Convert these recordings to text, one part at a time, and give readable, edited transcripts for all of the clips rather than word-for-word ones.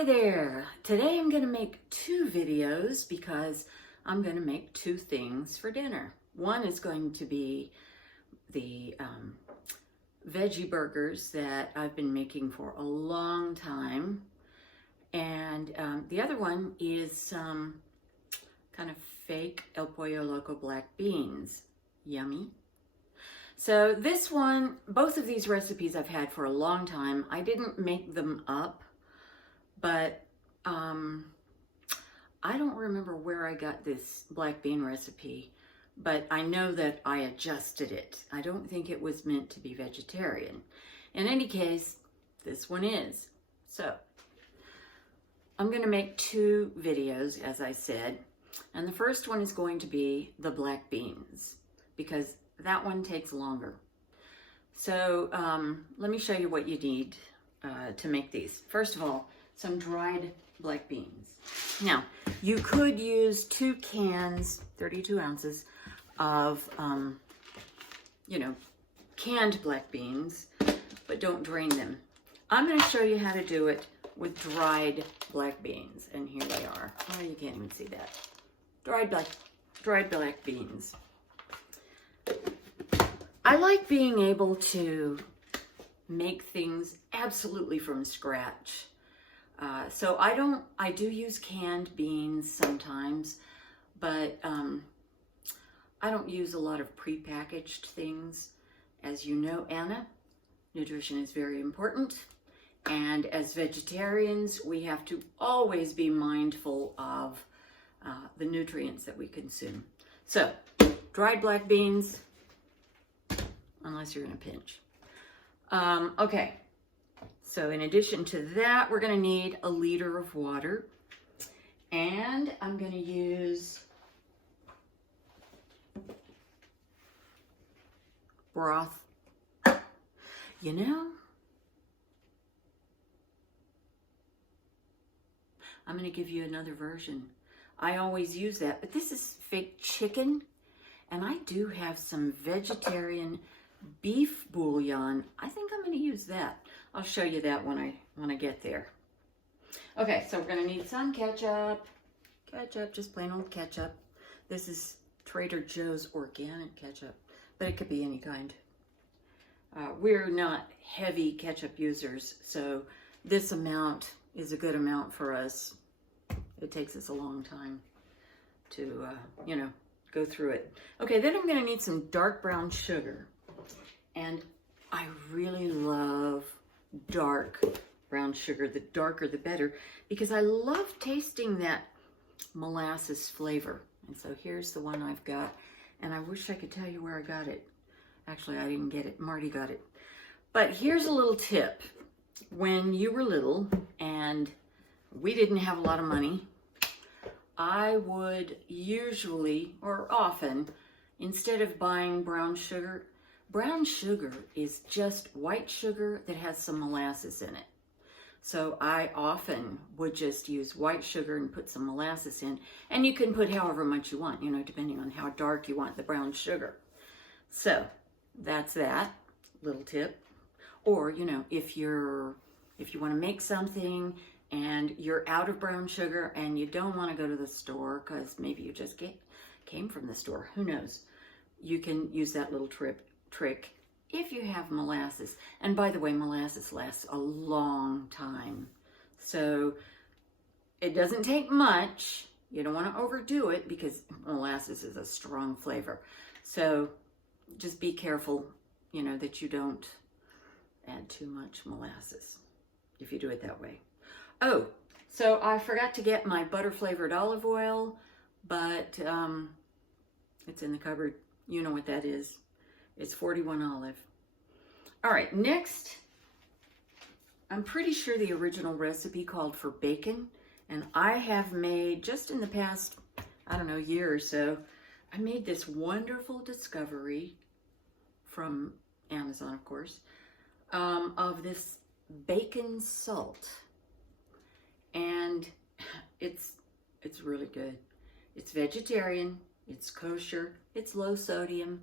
Hi there. Today I'm going to make two videos because I'm going to make two things for dinner. One is going to be the veggie burgers that I've been making for a long time. And the other one is some kind of fake El Pollo Loco black beans. Yummy. So this one, both of these recipes I've had for a long time. I didn't make them up, but I don't remember where I got this black bean recipe, but I know that I adjusted it. I don't think it was meant to be vegetarian. In any case, this one is. So I'm going to make two videos, as I said, and the first one is going to be the black beans because that one takes longer. So let me show you what you need to make these. First of all, some dried black beans. Now, you could use 2 cans, 32 ounces of, canned black beans, but don't drain them. I'm going to show you how to do it with dried black beans, and here they are. Oh, you can't even see that. Dried black beans. I like being able to make things absolutely from scratch. So I do use canned beans sometimes, but I don't use a lot of prepackaged things. As you know, Anna, nutrition is very important. And as vegetarians, we have to always be mindful of the nutrients that we consume. So, dried black beans, unless you're in a pinch. Okay, so in addition to that, we're going to need a liter of water. And I'm going to use broth. You know, I'm going to give you another version. I always use that, but this is fake chicken, and I do have some vegetarian beef bouillon. I think I'm going to use that. I'll show you that when I get there. Okay, so we're going to need some ketchup. Ketchup, just plain old ketchup. This is Trader Joe's organic ketchup, but it could be any kind. We're not heavy ketchup users, so this amount is a good amount for us. It takes us a long time to, go through it. Okay, then I'm going to need some dark brown sugar. And I really love dark brown sugar. The darker the better, because I love tasting that molasses flavor. And so here's the one I've got. And I wish I could tell you where I got it. Actually, I didn't get it. Marty got it. But here's a little tip. When you were little and we didn't have a lot of money, I would usually, or often, instead of buying brown sugar is just white sugar that has some molasses in it. So I often would just use white sugar and put some molasses in. And you can put however much you want, depending on how dark you want the brown sugar. So that's that little tip. Or, if you want to make something and you're out of brown sugar and you don't want to go to the store because maybe you just came from the store, who knows? You can use that little trick if you have molasses. And by the way, molasses lasts a long time. So it doesn't take much. You don't want to overdo it because molasses is a strong flavor. So just be careful, that you don't add too much molasses if you do it that way. Oh, so I forgot to get my butter flavored olive oil, but it's in the cupboard. You know what that is. It's 41 olive. All right, next, I'm pretty sure the original recipe called for bacon, and I have made, just in the past, year or so, I made this wonderful discovery from Amazon, of course, of this bacon salt. And it's really good. It's vegetarian, it's kosher, it's low sodium,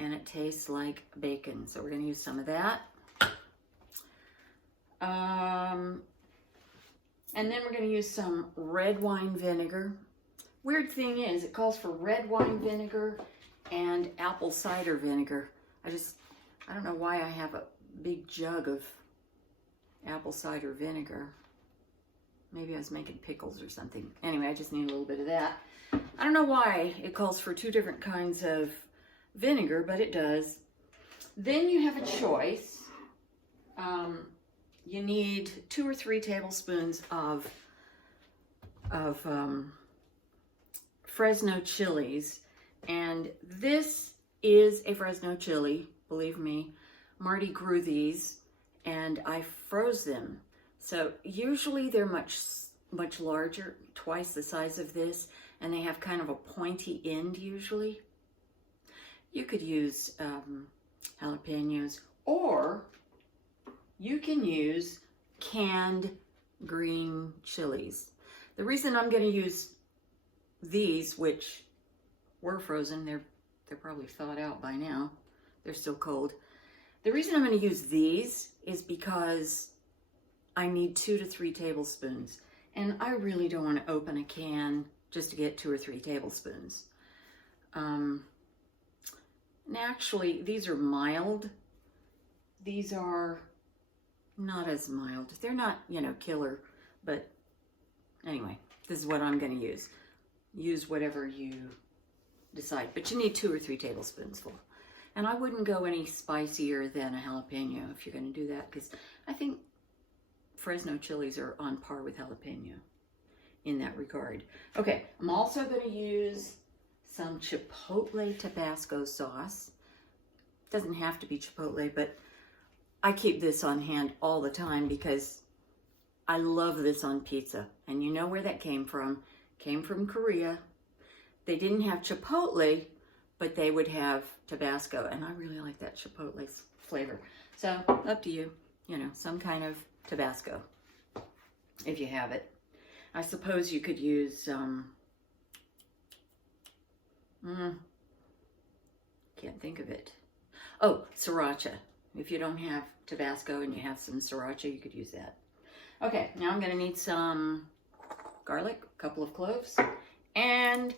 and it tastes like bacon. So we're going to use some of that. And then we're going to use some red wine vinegar. Weird thing is, it calls for red wine vinegar and apple cider vinegar. I don't know why I have a big jug of apple cider vinegar. Maybe I was making pickles or something. Anyway, I just need a little bit of that. I don't know why it calls for 2 different kinds of vinegar, but it does. Then you have a choice. You need 2 or 3 tablespoons of Fresno chilies. And this is a Fresno chili, believe me. Marty grew these and I froze them. So usually they're much larger, twice the size of this, and they have kind of a pointy end usually. You could use jalapenos, or you can use canned green chilies. The reason I'm going to use these, which were frozen, they're probably thawed out by now. They're still cold. The reason I'm going to use these is because I need 2 to 3 tablespoons. And I really don't want to open a can just to get 2 or 3 tablespoons. And actually, these are mild. These are not as mild. They're not, killer. But anyway, this is what I'm going to use. Use whatever you decide. But you need 2 or 3 tablespoons full. And I wouldn't go any spicier than a jalapeno if you're going to do that, because I think Fresno chilies are on par with jalapeno in that regard. Okay, I'm also going to use some Chipotle Tabasco sauce. Doesn't have to be Chipotle, but I keep this on hand all the time because I love this on pizza. And you know where that came from. Came from Korea. They didn't have Chipotle, but they would have Tabasco. And I really like that Chipotle flavor. So, up to you. Some kind of Tabasco, if you have it. I suppose you could use, can't think of it. Oh, sriracha. If you don't have Tabasco and you have some sriracha, you could use that. Okay, now I'm going to need some garlic, a couple of cloves, and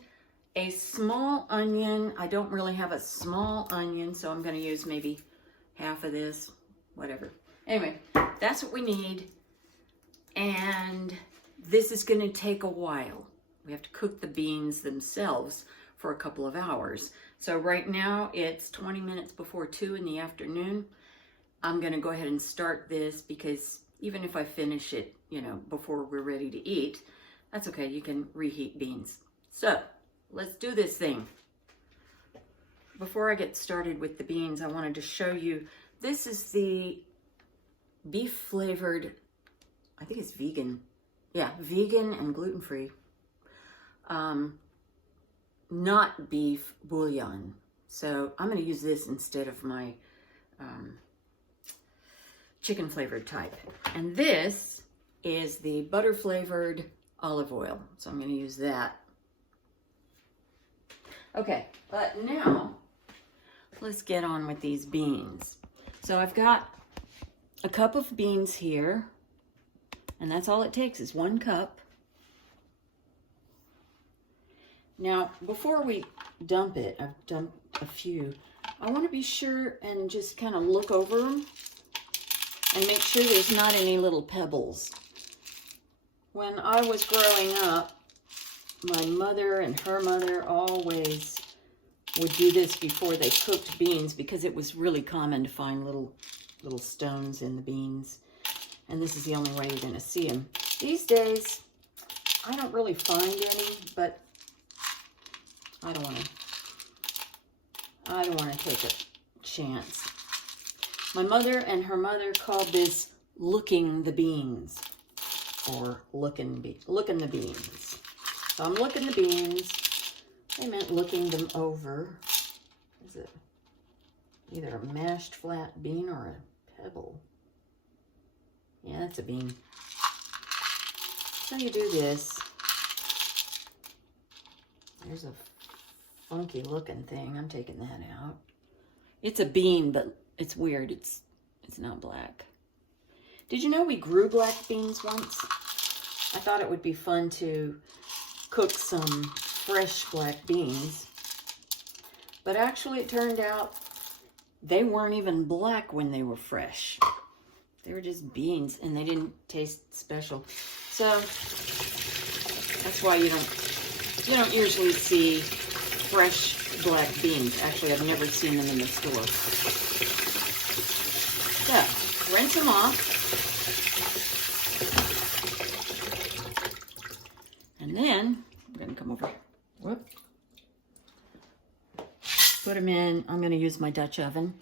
a small onion. I don't really have a small onion, so I'm going to use maybe half of this, whatever. Anyway, that's what we need, and this is going to take a while. We have to cook the beans themselves for a couple of hours. So right now it's 20 minutes before 2 in the afternoon. I'm going to go ahead and start this because even if I finish it, before we're ready to eat, that's okay. You can reheat beans. So let's do this thing. Before I get started with the beans, I wanted to show you, this is the beef flavored, I think it's vegan. Yeah, vegan and gluten-free. Not beef bouillon. So I'm going to use this instead of my chicken flavored type. And this is the butter flavored olive oil. So I'm going to use that. Okay, but now let's get on with these beans. So I've got a cup of beans here, and that's all it takes is 1 cup. Now, before we dump it, I've dumped a few, I want to be sure and just kind of look over them and make sure there's not any little pebbles. When I was growing up, my mother and her mother always would do this before they cooked beans because it was really common to find little stones in the beans. And this is the only way you're going to see them. These days, I don't really find any, but I don't want to take a chance. My mother and her mother called this looking the beans, or looking the beans. So I'm looking the beans. They meant looking them over. Is it either a mashed flat bean or a pebble? Yeah, that's a bean. So you do this. There's a funky looking thing. I'm taking that out. It's a bean, but it's weird. It's not black. Did you know we grew black beans once? I thought it would be fun to cook some fresh black beans. But actually it turned out they weren't even black when they were fresh. They were just beans and they didn't taste special. So that's why you don't usually see fresh black beans. Actually, I've never seen them in the store. So, rinse them off. And then, I'm going to come over. Whoop. Put them in. I'm going to use my Dutch oven.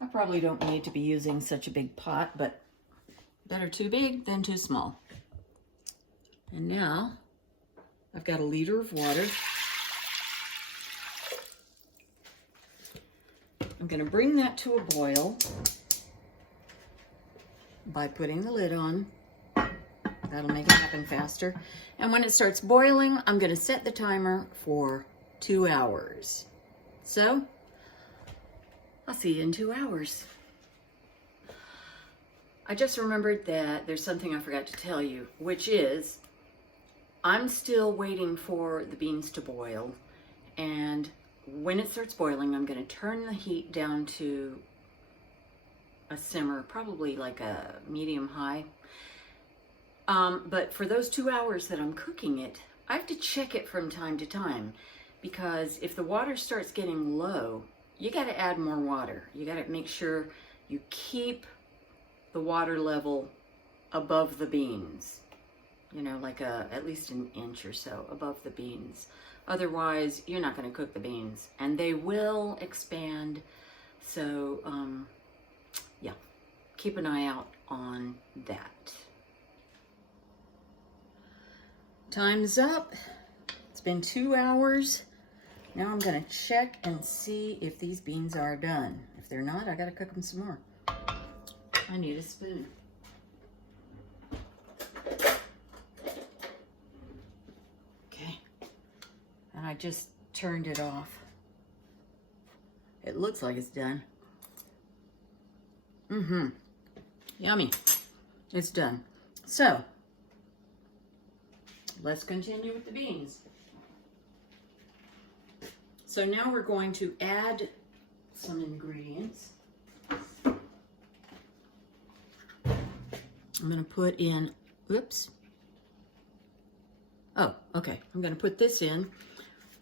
I probably don't need to be using such a big pot, but better too big than too small. And now, I've got a liter of water. I'm going to bring that to a boil by putting the lid on. That'll make it happen faster. And when it starts boiling, I'm going to set the timer for 2 hours. So, I'll see you in 2 hours. I just remembered that there's something I forgot to tell you, which is I'm still waiting for the beans to boil. And when it starts boiling, I'm going to turn the heat down to a simmer, probably like a medium high. But for those 2 hours that I'm cooking it, I have to check it from time to time, because if the water starts getting low, you got to add more water. You got to make sure you keep the water level above the beans, you know, like at least an inch or so above the beans. Otherwise, you're not going to cook the beans, and they will expand. So, yeah, keep an eye out on that. Time's up. It's been 2 hours. Now I'm going to check and see if these beans are done. If they're not, I got to cook them some more. I need a spoon. Okay. And I just turned it off. It looks like it's done. Yummy. It's done. So, let's continue with the beans. So now we're going to add some ingredients. I'm going to put in, oops. Oh, okay. I'm going to put this in.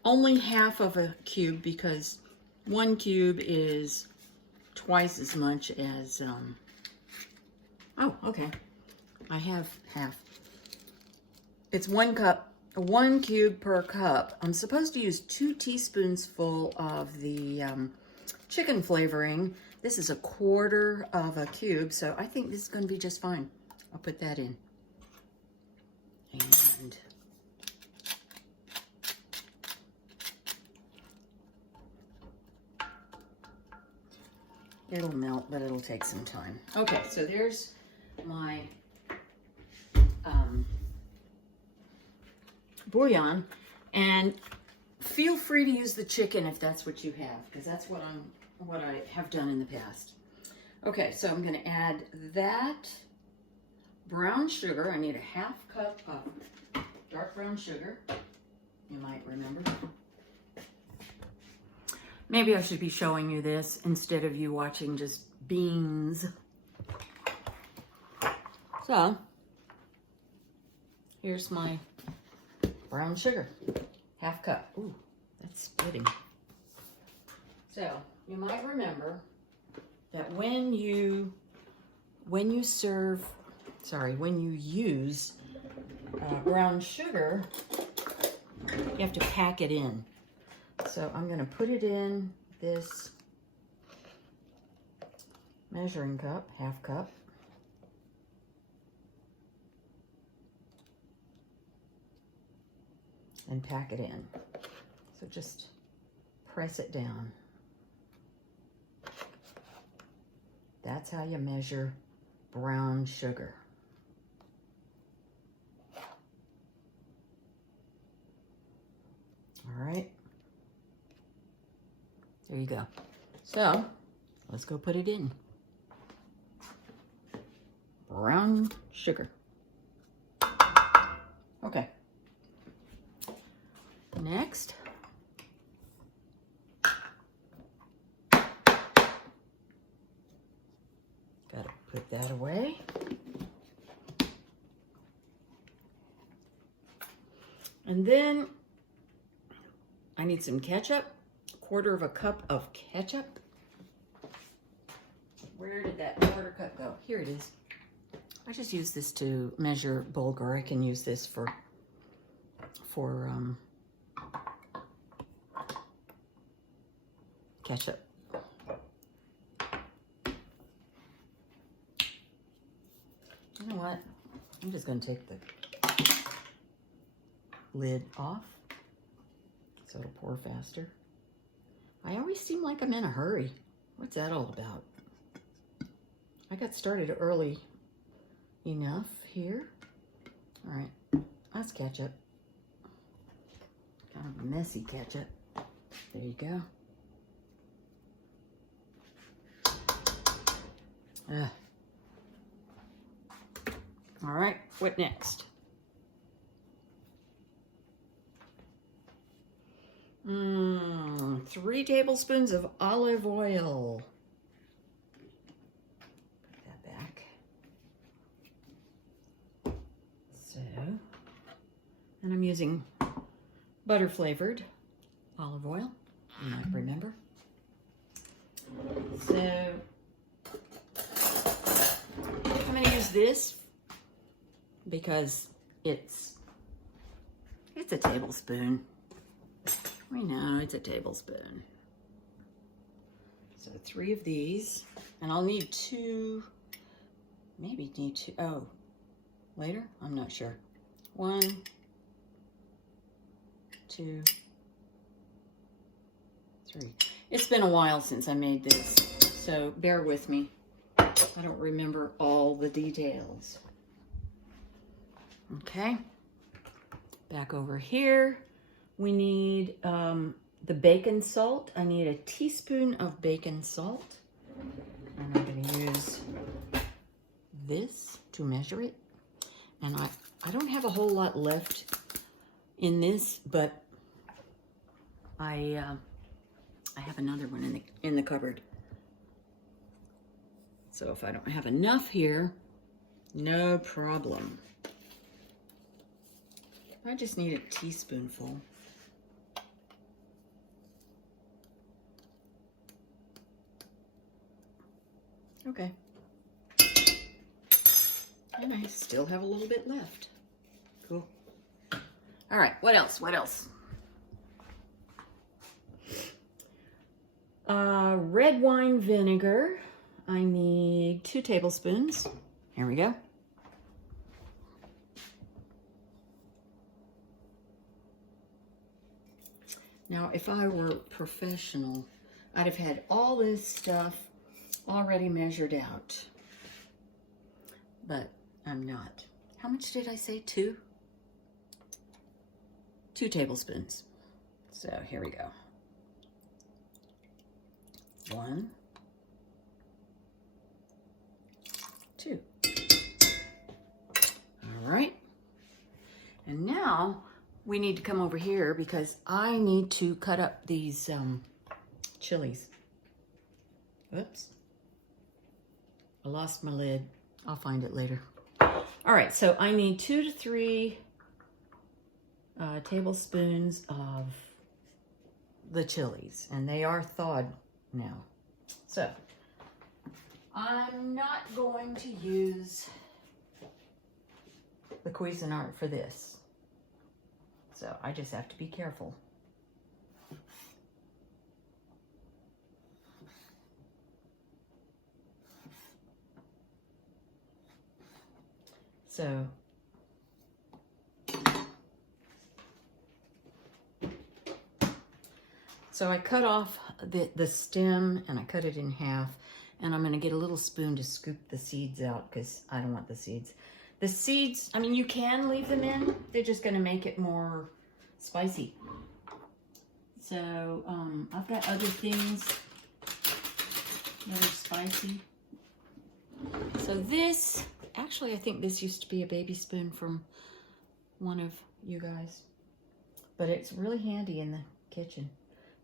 Only half of a cube, because 1 cube is twice as much as, oh, okay. I have half. It's 1 cup, 1 cube per cup. I'm supposed to use 2 teaspoonsful of the chicken flavoring. This is 1/4 of a cube, so I think this is going to be just fine. I'll put that in. And it'll melt, but it'll take some time. Okay, so there's my bouillon, and feel free to use the chicken if that's what you have, because that's what I have done in the past. Okay, so I'm going to add that brown sugar. I need a 1/2 cup of dark brown sugar. You might remember. Maybe I should be showing you this instead of you watching just beans. So, here's my brown sugar, 1/2 cup. Ooh, that's splitting. So, you might remember that when you use brown sugar, you have to pack it in. So I'm going to put it in this measuring cup, 1/2 cup. And pack it in. So just press it down. That's how you measure brown sugar. All right. There you go. So, let's go put it in. Brown sugar. Okay. Next. Gotta put that away. And then I need some ketchup, 1/4 cup of ketchup. Where did that 1/4 cup go? Here it is. I just use this to measure bulgur. I can use this for ketchup. You know what? I'm just going to take the lid off so it'll pour faster. I always seem like I'm in a hurry. What's that all about? I got started early enough here. All right, that's ketchup. Kind of messy ketchup. There you go. All right, what next? 3 tablespoons of olive oil. Put that back. So, and I'm using butter flavored olive oil, you might remember. So, I'm going to use this because it's a tablespoon. We know it's a tablespoon. So 3 of these, and I'll need 2, maybe need 2, oh, later? I'm not sure. 1, 2, 3. It's been a while since I made this, so bear with me. I don't remember all the details. Okay, back over here. We need the bacon salt. I need a teaspoon of bacon salt. And I'm going to use this to measure it. And I don't have a whole lot left in this, but I have another one in the cupboard. So if I don't have enough here, no problem. I just need a teaspoonful. Okay. And I still have a little bit left. Cool. All right, what else? What else? Red wine vinegar. I need 2 tablespoons. Here we go. Now, if I were professional, I'd have had all this stuff already measured out. But I'm not. How much did I say? 2? 2 tablespoons. So here we go. 1, 2. All right. And now we need to come over here because I need to cut up these chilies. Oops. I lost my lid. I'll find it later. All right, so I need 2 to 3 tablespoons of the chilies, and they are thawed now. So I'm not going to use the Cuisinart for this. So I just have to be careful. So I cut off the stem and I cut it in half, and I'm going to get a little spoon to scoop the seeds out because I don't want the seeds. The seeds, I mean, you can leave them in. They're just going to make it more spicy. So I've got other things that are spicy. So this, actually I think this used to be a baby spoon from one of you guys. But it's really handy in the kitchen.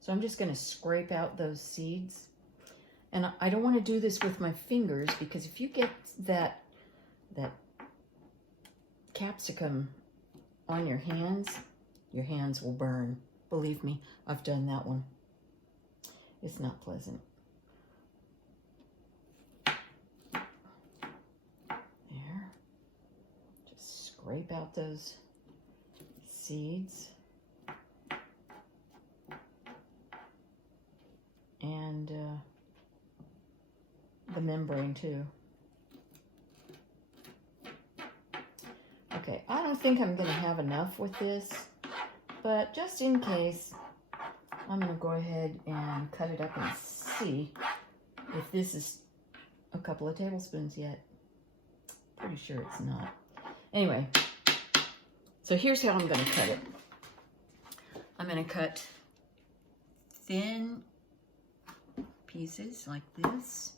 So I'm just going to scrape out those seeds. And I don't want to do this with my fingers, because if you get that capsicum on your hands will burn. Believe me, I've done that one. It's not pleasant. There. Just scrape out those seeds. And the membrane too. Okay, I don't think I'm going to have enough with this, but just in case, I'm going to go ahead and cut it up and see if this is a couple of tablespoons yet. Pretty sure it's not. Anyway, so here's how I'm going to cut it. I'm going to cut thin pieces like this.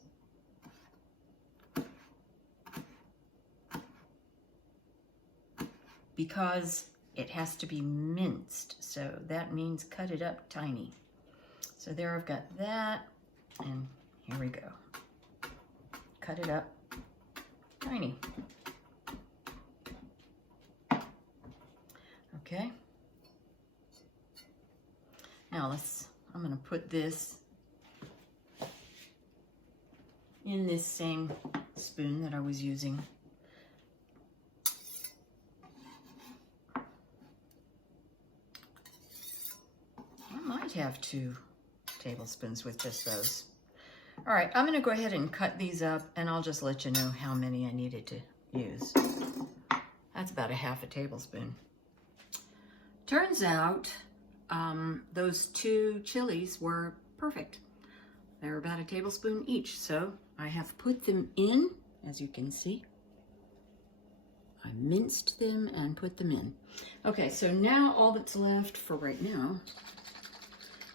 Because it has to be minced, so that means cut it up tiny. So there I've got that, and here we go. Cut it up tiny. Okay. Now I'm gonna put this in this same spoon that I was using. Have 2 tablespoons with just those. All right, I'm going to go ahead and cut these up, and I'll just let you know how many I needed to use. That's about a half a tablespoon. Turns out those 2 chilies were perfect. They're about a tablespoon each, so I have put them in, as you can see. I minced them and put them in. Okay, so now all that's left for right now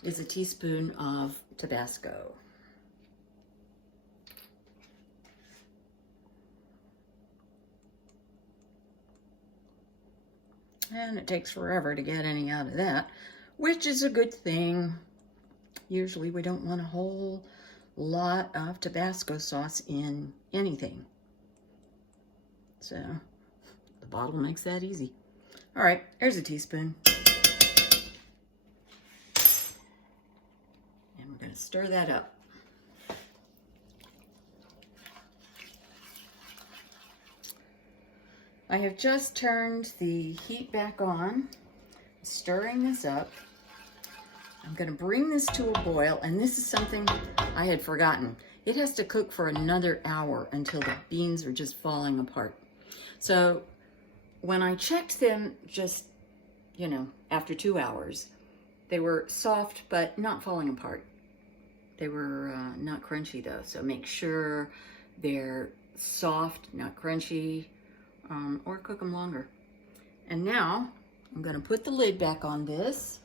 is a teaspoon of Tabasco. And it takes forever to get any out of that, which is a good thing. Usually we don't want a whole lot of Tabasco sauce in anything. So the bottle makes that easy. All right, here's a teaspoon. We're going to stir that up. I have just turned the heat back on, stirring this up. I'm going to bring this to a boil, and this is something I had forgotten. It has to cook for another hour until the beans are just falling apart. So when I checked them just, after 2 hours, they were soft but not falling apart. They were not crunchy though, so make sure they're soft, not crunchy, or cook them longer. And now I'm going to put the lid back on this,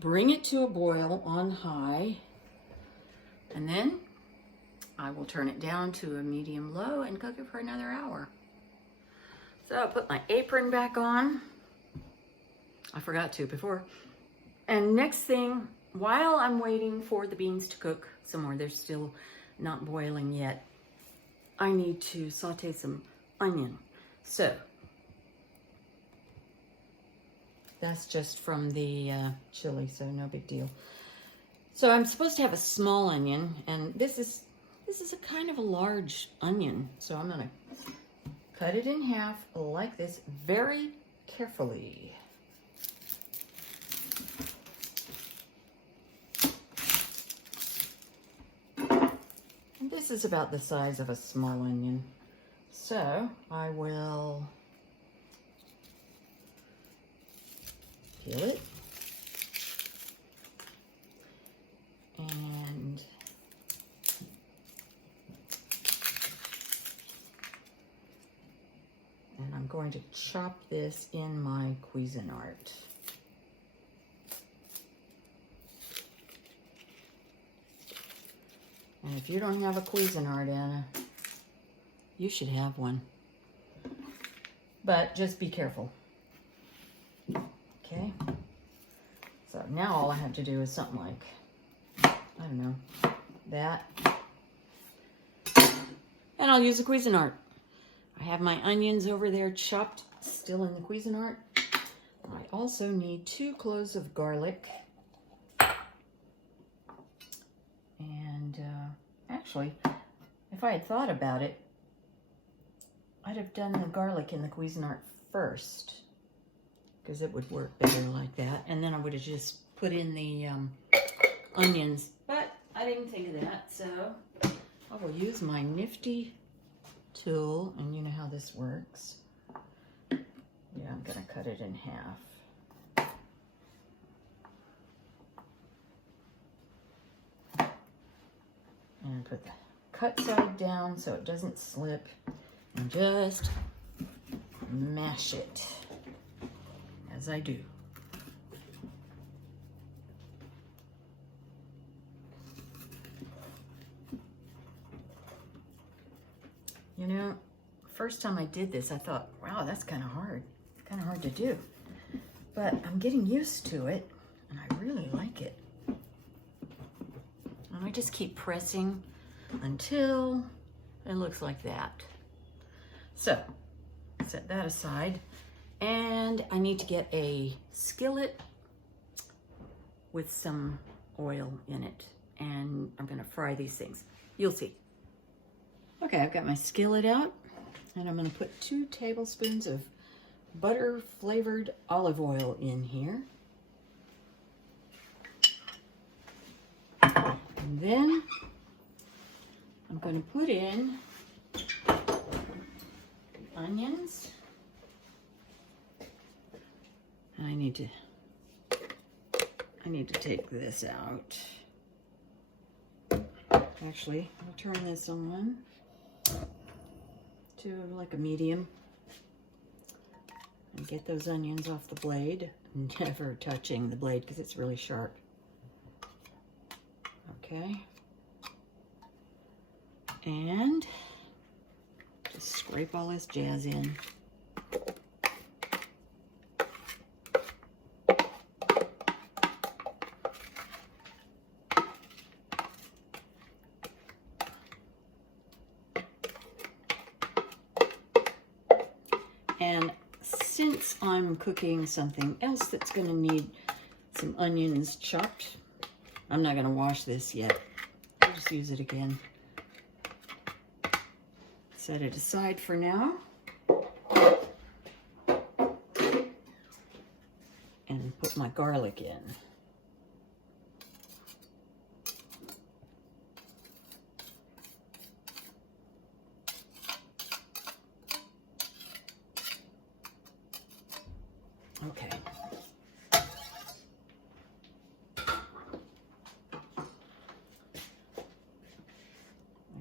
bring it to a boil on high, and then I will turn it down to a medium low and cook it for another hour. So I'll put my apron back on. I forgot to before. And next thing, while I'm waiting for the beans to cook some more, they're still not boiling yet, I need to saute some onion. So that's just from the chili, so no big deal. So I'm supposed to have a small onion, and this is a kind of a large onion. So I'm gonna cut it in half like this very carefully. This is about the size of a small onion. So I will peel it. And I'm going to chop this in my Cuisinart. And if you don't have a Cuisinart, Anna, you should have one. but just be careful. Okay. So now all I have to do is something like, I don't know, that. And I'll use a Cuisinart. I have my onions over there chopped, still in the Cuisinart. I also need 2 cloves of garlic. And actually, if I had thought about it, I'd have done the garlic in the Cuisinart first, because it would work better like that. And then I would have just put in the onions. But I didn't think of that, so I will use my nifty tool, and you know how this works. Yeah, I'm gonna cut it in half. And put the cut side down so it doesn't slip, and just mash it as I do. You know, first time I did this, I thought, wow, that's kind of hard. Kind of hard to do. But I'm getting used to it, and I really like it. And I just keep pressing until it looks like that. So, set that aside. And I need to get a skillet with some oil in it. And I'm gonna fry these things. You'll see. Okay, I've got my skillet out, and I'm gonna put 2 tablespoons of butter flavored olive oil in here. And then I'm gonna put in onions. And I need to take this out. Actually, I'll turn this on to like a medium and get those onions off the blade. Never touching the blade because it's really sharp. Okay. And just scrape all this jazz in. And since I'm cooking something else that's going to need some onions chopped, I'm not going to wash this yet. I'll just use it again. Set it aside for now. And put my garlic in. Okay. I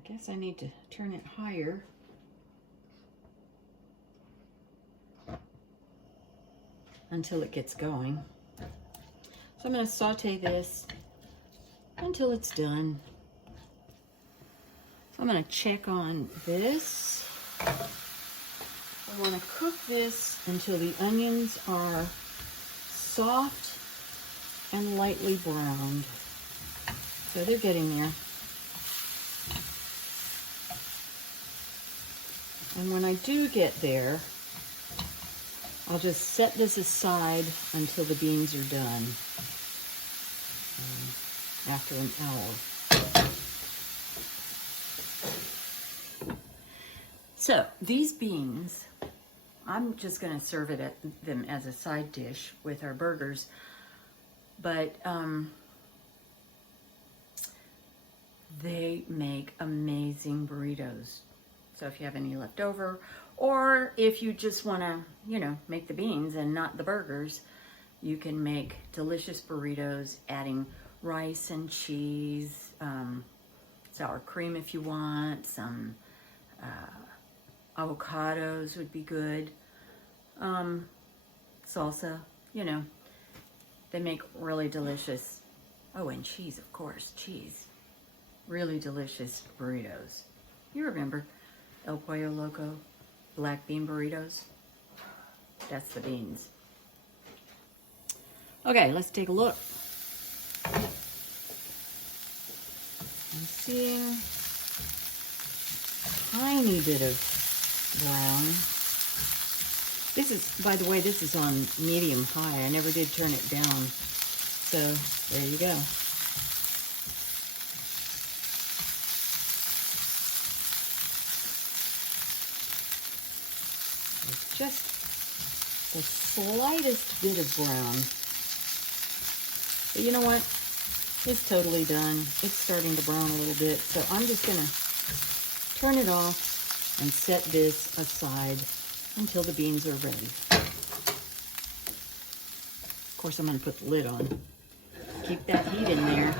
guess I need to turn it higher. Until it gets going. So I'm going to saute this until it's done. So I'm going to check on this. I want to cook this until the onions are soft and lightly browned. So they're getting there. And when I do get there, I'll just set this aside until the beans are done. After an hour. So these beans, I'm just going to serve them as a side dish with our burgers. But they make amazing burritos. So if you have any left over, or if you just want to, you know, make the beans and not the burgers, you can make delicious burritos, adding rice and cheese, sour cream if you want, some avocados would be good, salsa, you know, they make really delicious, oh, and cheese, of course, cheese, really delicious burritos. You remember El Pollo Loco black bean burritos? That's the beans. Okay, let's take a look. I'm seeing a tiny bit of brown. This is, by the way, this is on medium high. I never did turn it down. So there you go. It's just the slightest bit of brown. But you know what? It's totally done. It's starting to brown a little bit. So I'm just going to turn it off and set this aside until the beans are ready. Of course, I'm going to put the lid on. Keep that heat in there.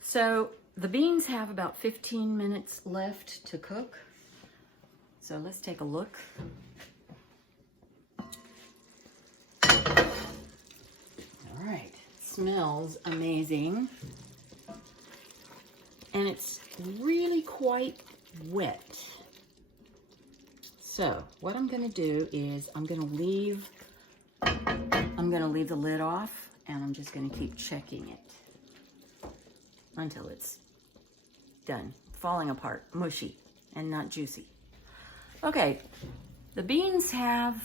So the beans have about 15 minutes left to cook. So let's take a look. All right, smells amazing. And it's really quite wet. So what I'm gonna do is I'm gonna leave the lid off, and I'm just gonna keep checking it until it's done, falling apart, mushy, and not juicy. Okay, the beans have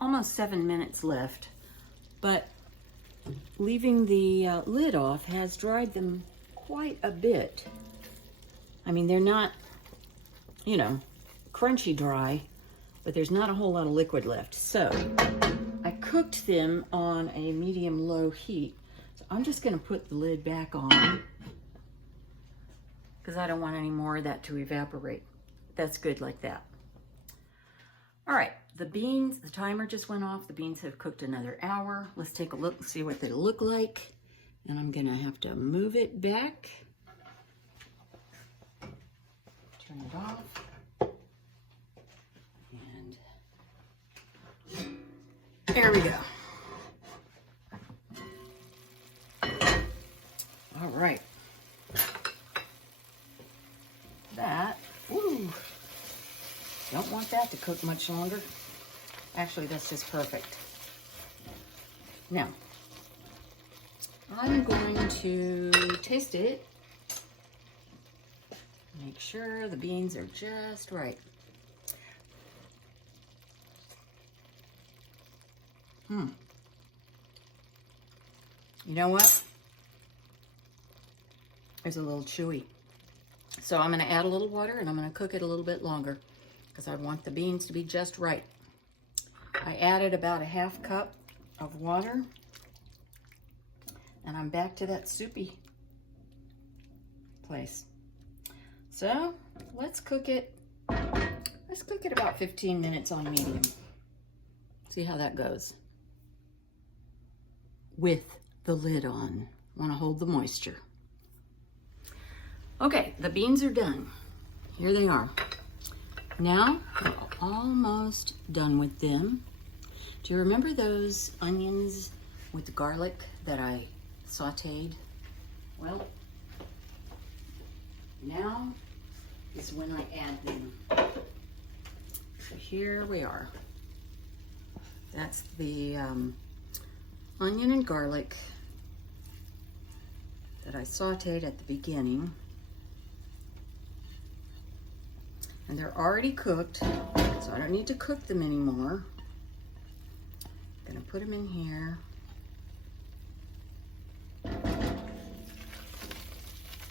almost 7 minutes left, but leaving the lid off has dried them quite a bit. I mean, they're not, you know, crunchy dry, but there's not a whole lot of liquid left. So I cooked them on a medium-low heat. So I'm just gonna put the lid back on because I don't want any more of that to evaporate. That's good like that. All right, the beans, the timer just went off. The beans have cooked another hour. Let's take a look and see what they look like. And I'm gonna have to move it back. Turn it off. And there we go. All right. That, ooh, don't want that to cook much longer. Actually, that's just perfect. Now, I'm going to taste it. Make sure the beans are just right. You know what? It's a little chewy. So I'm going to add a little water and I'm going to cook it a little bit longer because I want the beans to be just right. I added about a ½ cup of water and I'm back to that soupy place. So let's cook it. Let's cook it about 15 minutes on medium. See how that goes. With the lid on. Want to hold the moisture. Okay, the beans are done. Here they are. Now, we're almost done with them. Do you remember those onions with the garlic that I sauteed? Well, now is when I add them. So here we are. That's the onion and garlic that I sauteed at the beginning. And they're already cooked, so I don't need to cook them anymore. I'm gonna put them in here.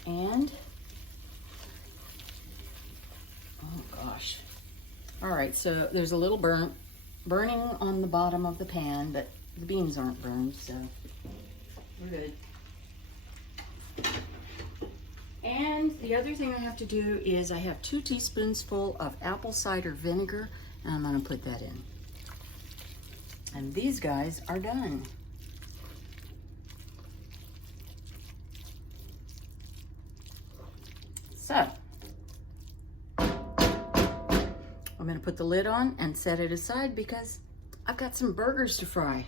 And, oh gosh. All right, so there's a little burning on the bottom of the pan, but the beans aren't burned, so we're good. And the other thing I have to do is I have 2 teaspoonsful of apple cider vinegar, and I'm gonna put that in. And these guys are done. So, I'm gonna put the lid on and set it aside because I've got some burgers to fry.